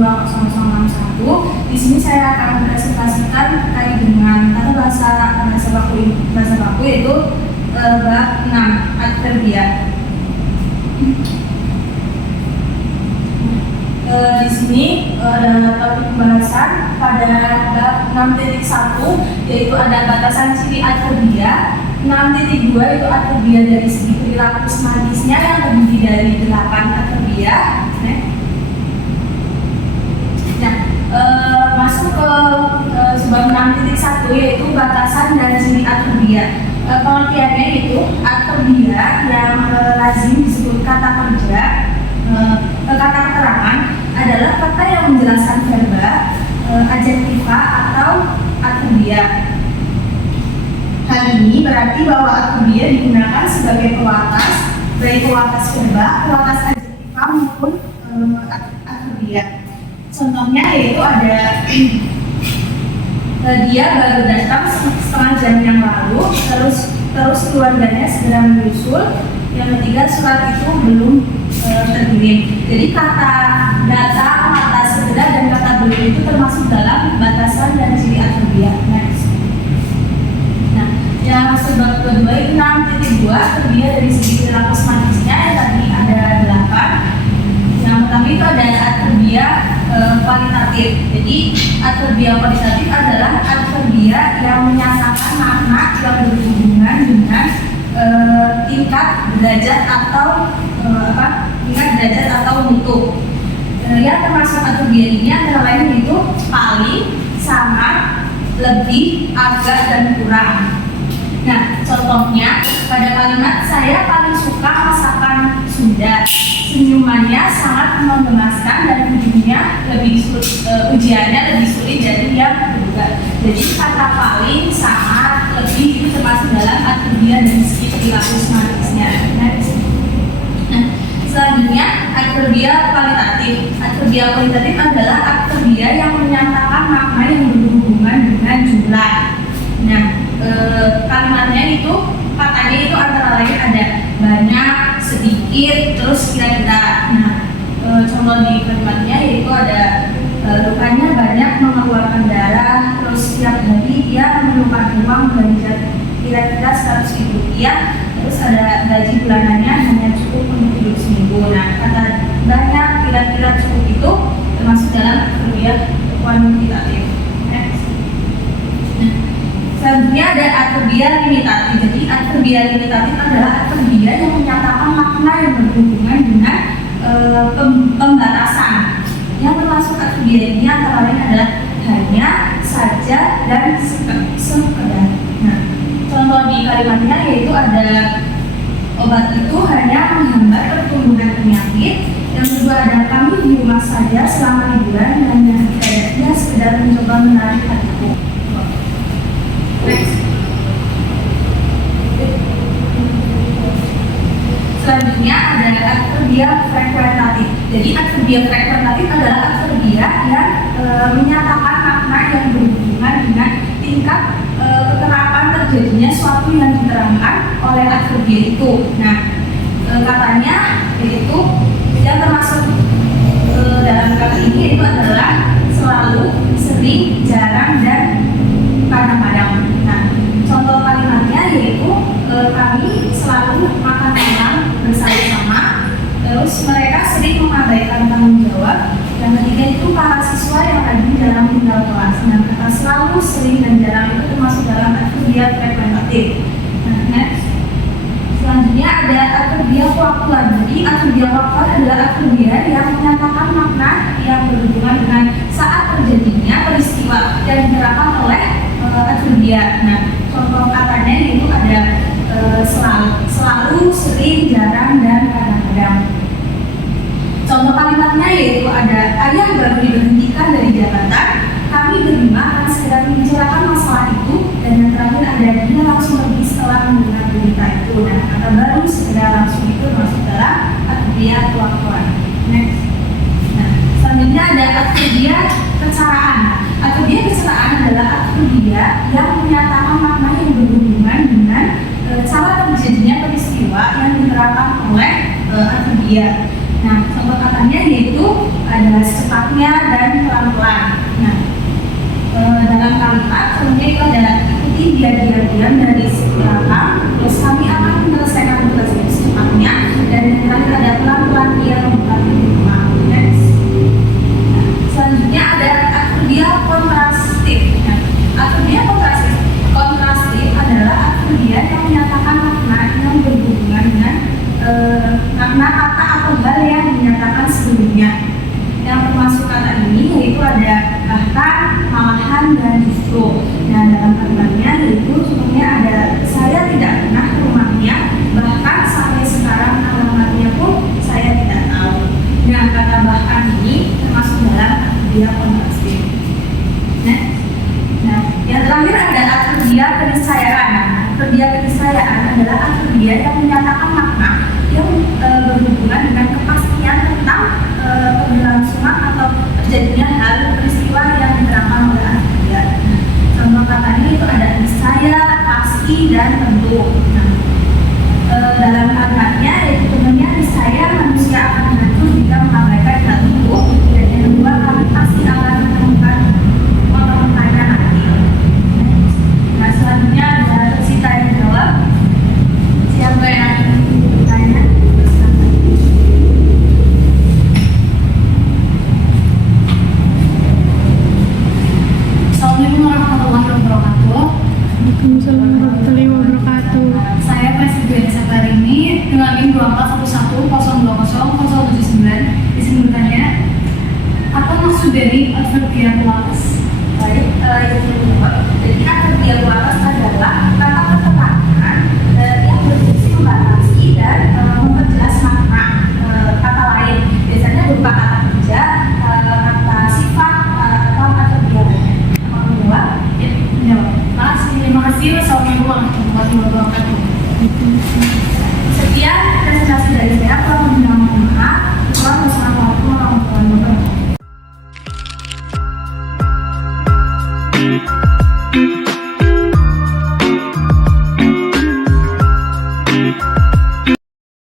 020061. Di sini saya akan presentasikan terkait dengan tata bahasa baku yaitu bab 6 adverbia. Di sini ada topik pembahasan pada bab 6.1 yaitu ada batasan ciri adverbia. 6.2 itu adverbia dari segi perilaku semantisnya yang terdiri dari 8 adverbia. Masuk ke sebab 6.1 yaitu batasan dan ciri adverbia. Pengertiannya itu adverbia yang lazim disebut kata kerja, kata keterangan adalah kata yang menjelaskan verba, adjektiva atau adverbia. Hal ini berarti bahwa adverbia digunakan sebagai pewatas, baik pewatas verba, pewatas adjektiva maupun adverbia. Contohnya yaitu ada dia baru datang setengah jam yang lalu, terus keluarganya segera menyusul. Yang ketiga, surat itu belum terkirim. Jadi kata datang, kata segera, dan kata belum itu termasuk dalam batasan dan ciri adverbia. Nah, yang sebab kedua itu 6.2 terdiri dari segi perilaku semantisnya yang tadi ada 8. Yang pertama itu ada adverbia kualitatif. Jadi adverbia kualitatif adalah adverbia yang menyatakan makna yang berhubungan dengan tingkat derajat atau mutu. Yang termasuk adverbia ini antara lain yaitu paling, sangat, lebih, agak, dan kurang. Nah, contohnya pada kalimat saya paling suka masakan Sunda. Senyumannya sangat menggemaskan dan ujiannya lebih sulit dari yang kedua. Jadi kata paling, sangat, lebih itu termasuk dalam adverbia dan segi perilaku semantisnya. Nah, selanjutnya adverbia kualitatif. Adverbia kualitatif adalah adverbia yang menyatakan makna yang berhubungan dengan jumlah. Nah, kalimatnya itu katanya itu antara lain ada banyak, sedikit, terus kira-kira. Nah, contoh di kalimatnya yaitu ada lukanya banyak mengeluarkan darah, terus setiap hari dia memerlukan uang belanja kira-kira 100.000 rupiah, terus ada gaji bulanannya hanya cukup untuk hidup seminggu. Nah, kata banyak, kira-kira, cukup itu termasuk dalam adverbia kuantitatif. Selanjutnya ada adverbia limitatif. Jadi adverbia limitatif adalah adverbia yang menyatakan makna yang berhubungan dengan pembatasan. Yang termasuk adverbia ini antara lain adalah hanya, saja, dan sekedar. Nah, contoh di kalimatnya yaitu ada obat itu hanya menghambat pertumbuhan penyakit. Yang kedua ada kami di rumah saja selama liburan dan yang ketiga dia sekedar mencoba menarik hatiku. Next. Selanjutnya ada adverbia frekuentatif. Jadi adverbia frekuentatif adalah adverbia yang menyatakan makna yang berhubungan dengan tingkat kekerapan terjadinya suatu yang diterangkan oleh adverbia itu. Nah, katanya yaitu yang termasuk dalam kata ini itu adalah selalu, sering, jarang, dan kadang-kadang. Nah, contoh kalimatnya yaitu kami selalu makan malam bersama-sama, terus mereka sering mengabaikan tanggung jawab. Yang ketiga itu para siswa yang rajin dalam tinggal kelas. Nah, kata selalu, sering, dan jarang itu termasuk dalam adverbia frekuentatif. Nah, next. Selanjutnya ada adverbia koaktual. Jadi adverbia koaktual adalah adverbia yang menyatakan makna yang berhubungan dengan saat terjadinya peristiwa yang diterangkan oleh adverbia. Nah, contoh katanya itu ada selalu, sering, jarang, dan kadang-kadang. Contoh kalimatnya yaitu ada ayah baru diberhentikan dari jabatan, kami berlima akan segera membicarakan masalah itu, dan yang terakhir ada dia langsung pergi setelah mendengar berita itu. Nah, kata baru segera langsung itu masuk dalam adverbia koaktual. Next. Nah, selanjutnya ada adverbia kecaraan. Adverbia kecaraan adalah adverbia yang menyatakan makna yang berhubungan dengan cara terjadinya peristiwa yang diterangkan oleh adverbia. Nah, contoh katanya yaitu ada secepatnya anaknya dan pelan-pelan. Nah, dalam kalimat selanjutnya itu ada ikuti dia diam-diam dari belakang, terus kami akan menyelesaikan tugas ini secepatnya, dan yang terakhir ada pelan-pelan dia membuka pintu rumah. Selanjutnya ada adverbia kontrastif. Nah, adverbia kontrastif adalah adverbia yang menyatakan makna yang berhubungan dengan makna kata atau hal yang dinyatakan sebelumnya. Yang termasuk kata ini yaitu ada bahkan, malahan, dan justru. Nah, dalam kalimatnya yaitu sebelumnya ada saya tidak pernah ke rumahnya, bahkan sampai sekarang alamatnya pun saya tidak tahu. Nah, kata bahkan ini termasuk dalam adverbia kontrastif. Nah, yang terakhir ada adverbia keniscayaan. Adverbia keniscayaan adalah adverbia yang menyatakan makna yang berhubungan dengan kepastian tentang keberlangsungan atau terjadinya hal peristiwa yang diterangkan oleh adverbia. Contoh katanya itu ada niscaya, pasti, dan tentu. Nah, dalam kalimatnya yaitu temannya niscaya manusia akan hancur jika mengabaikan hal itu, dan yang kedua kami pasti akan menemukan teman-temannya nanti. Nah, selanjutnya ada sesi tanya jawab. Siapa yang akan bertanya? Assalamualaikum warahmatullahi wabarakatuh. Waalaikumsalam warahmatullahi wabarakatuh. Saya Presiden Sakarini dengan NIM 24110200079. Izin bertanya, apa maksud dari adverbia clause? Baik, yang kedua